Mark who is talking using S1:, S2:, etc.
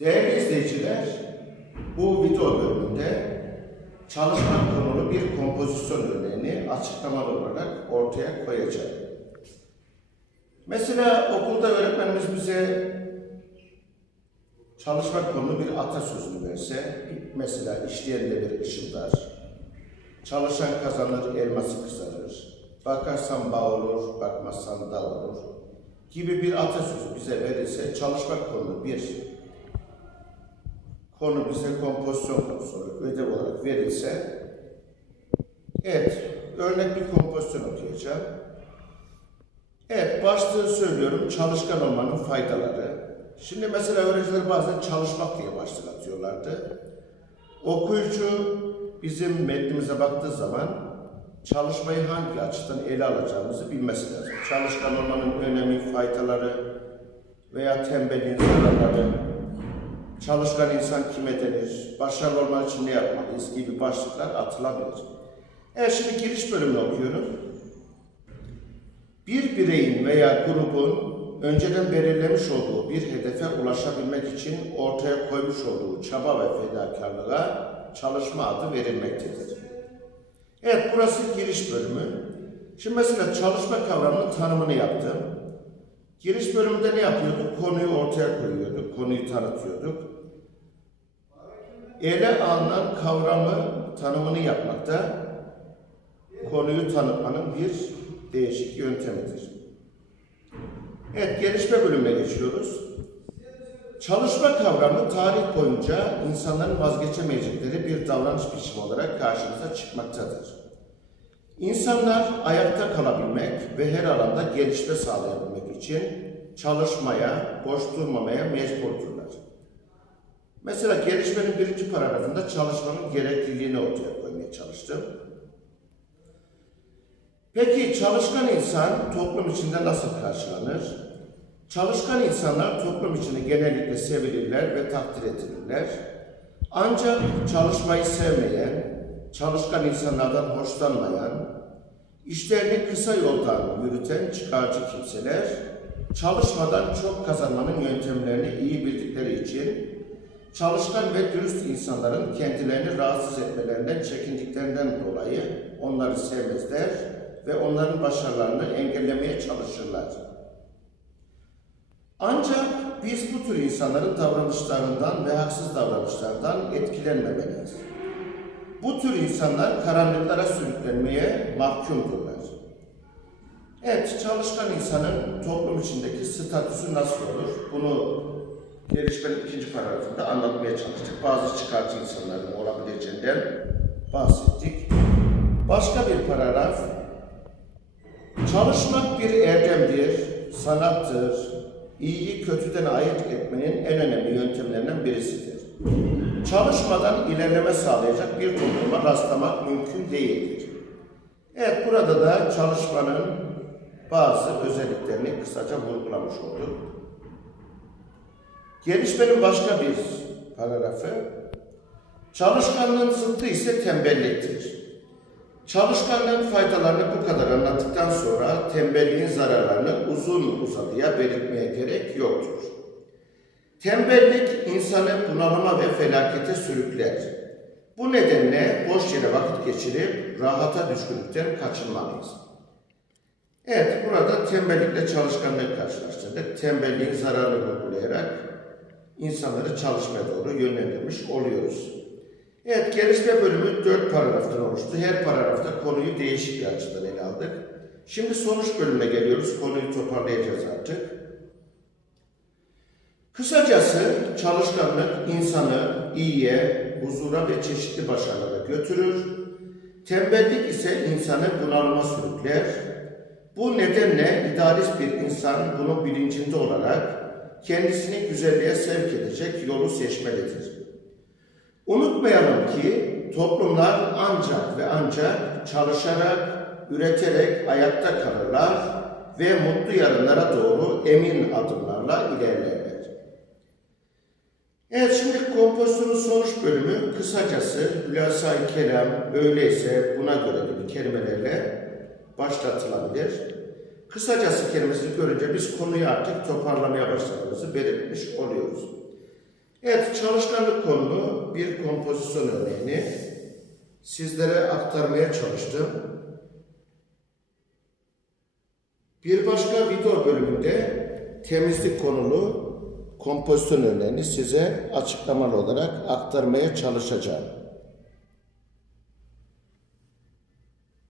S1: Değerli izleyiciler, bu video bölümünde çalışma konulu bir kompozisyon örneğini açıklamalı olarak ortaya koyacağım. Mesela okulda öğretmenimiz bize çalışma konulu bir atasözünü verse, mesela işleyen de bir ışıldar, çalışan kazanır, elması kızarır, bakarsan bağ olur, bakmazsan dal olur gibi bir atasözü bize verirse çalışma konulu bir konu bize kompozisyon konusu olarak, ödev olarak verilse evet, örnek bir kompozisyon okuyacağım. Evet, başlığı söylüyorum, çalışkan olmanın faydaları. Şimdi mesela öğrenciler bazen çalışmak diye başlık atıyorlardı. Okuyucu bizim metnimize baktığı zaman çalışmayı hangi açıdan ele alacağımızı bilmesi lazım. Çalışkan olmanın önemi, faydaları veya tembelliğin zararları, çalışkan insan kime denir, başarılı olmak için ne yapmalıyız gibi başlıklar atılabilir. Evet şimdi giriş bölümünü okuyorum. Bir bireyin veya grubun önceden belirlemiş olduğu bir hedefe ulaşabilmek için ortaya koymuş olduğu çaba ve fedakarlığa çalışma adı verilmektedir. Evet burası giriş bölümü. Şimdi mesela çalışma kavramının tanımını yaptım. Giriş bölümünde ne yapıyorduk? Konuyu ortaya koyuyorduk, konuyu tanıtıyorduk. Ele alınan kavramı tanımını yapmakta konuyu tanıtmanın bir değişik yöntemidir. Evet, gelişme bölümüne geçiyoruz. Çalışma kavramı tarih boyunca insanların vazgeçemeyecekleri bir davranış biçimi olarak karşımıza çıkmaktadır. İnsanlar ayakta kalabilmek ve her alanda gelişme sağlayabilmek için çalışmaya, boş durmamaya mecburdurlar. Mesela gelişmenin birinci paragrafında çalışmanın gerekliliğini ortaya koymaya çalıştım. Peki çalışkan insan toplum içinde nasıl karşılanır? Çalışkan insanlar toplum içinde genellikle sevilirler ve takdir edilirler. Ancak çalışmayı sevmeyen, çalışkan insanlardan hoşlanmayan, işlerini kısa yoldan yürüten çıkarcı kimseler, çalışmadan çok kazanmanın yöntemlerini iyi bildikleri için çalışkan ve dürüst insanların kendilerini rahatsız etmelerinden çekindiklerinden dolayı onları sevmezler ve onların başarılarını engellemeye çalışırlar. Ancak biz bu tür insanların davranışlarından ve haksız davranışlardan etkilenmemeliyiz. Bu tür insanlar karanlıklara sürüklenmeye mahkumdurlar. Evet, çalışkan insanın toplum içindeki statüsü nasıl olur? Bunu gelişmenin ikinci paragrafında anlatmaya çalıştık. Bazı çıkarcı insanların olabileceğinden bahsettik. Başka bir paragraf, Çalışmak bir erdemdir, sanattır, iyiyi kötüden ayırt etmenin en önemli yöntemlerinden birisidir. Çalışmadan ilerleme sağlayacak bir topluma rastlamak mümkün değildir. Evet, burada da çalışmanın bazı özelliklerini kısaca vurgulamış olduk. Gelişmenin başka bir paragrafı, çalışkanlığın zıttı ise tembelliktir. Çalışkanlığın faydalarını bu kadar anlattıktan sonra tembelliğin zararlarını uzun uzadıya belirtmeye gerek yoktur. Tembellik insanı bunalıma ve felakete sürükler. Bu nedenle boş yere vakit geçirip rahata düşkünlükten kaçınmalıyız. Evet, burada tembellikle çalışkanlığı karşılaştırdık. Tembelliğin zararını vurgulayarak insanları çalışmaya doğru yönlendirmiş oluyoruz. Evet, gelişme bölümü dört paragraftan oluştu. Her paragrafta konuyu değişik bir açıdan ele aldık. Şimdi sonuç bölümüne geliyoruz. Konuyu toparlayacağız artık. Kısacası çalışkanlık insanı iyiye, huzura ve çeşitli başarılara götürür. Tembellik ise insanı bunalıma sürükler. Bu nedenle idealist bir insan bunun bilincinde olarak kendisini güzelliğe sevk edecek yolu seçmelidir. Unutmayalım ki toplumlar ancak ve ancak çalışarak, üreterek ayakta kalırlar ve mutlu yarınlara doğru emin adımlarla ilerlerler. Evet şimdi kompozisyonun sonuç bölümü kısacası hülasa-i kelam öyleyse buna göre gibi kelimelerle başlatılabilir. Kısacası kelimesini görünce biz konuyu artık toparlamaya başladığımızı belirtmiş oluyoruz. Evet, çalışkanlık konulu bir kompozisyon örneğini sizlere aktarmaya çalıştım. Bir başka video bölümünde temizlik konulu kompozisyon örneğini size açıklamalı olarak aktarmaya çalışacağım.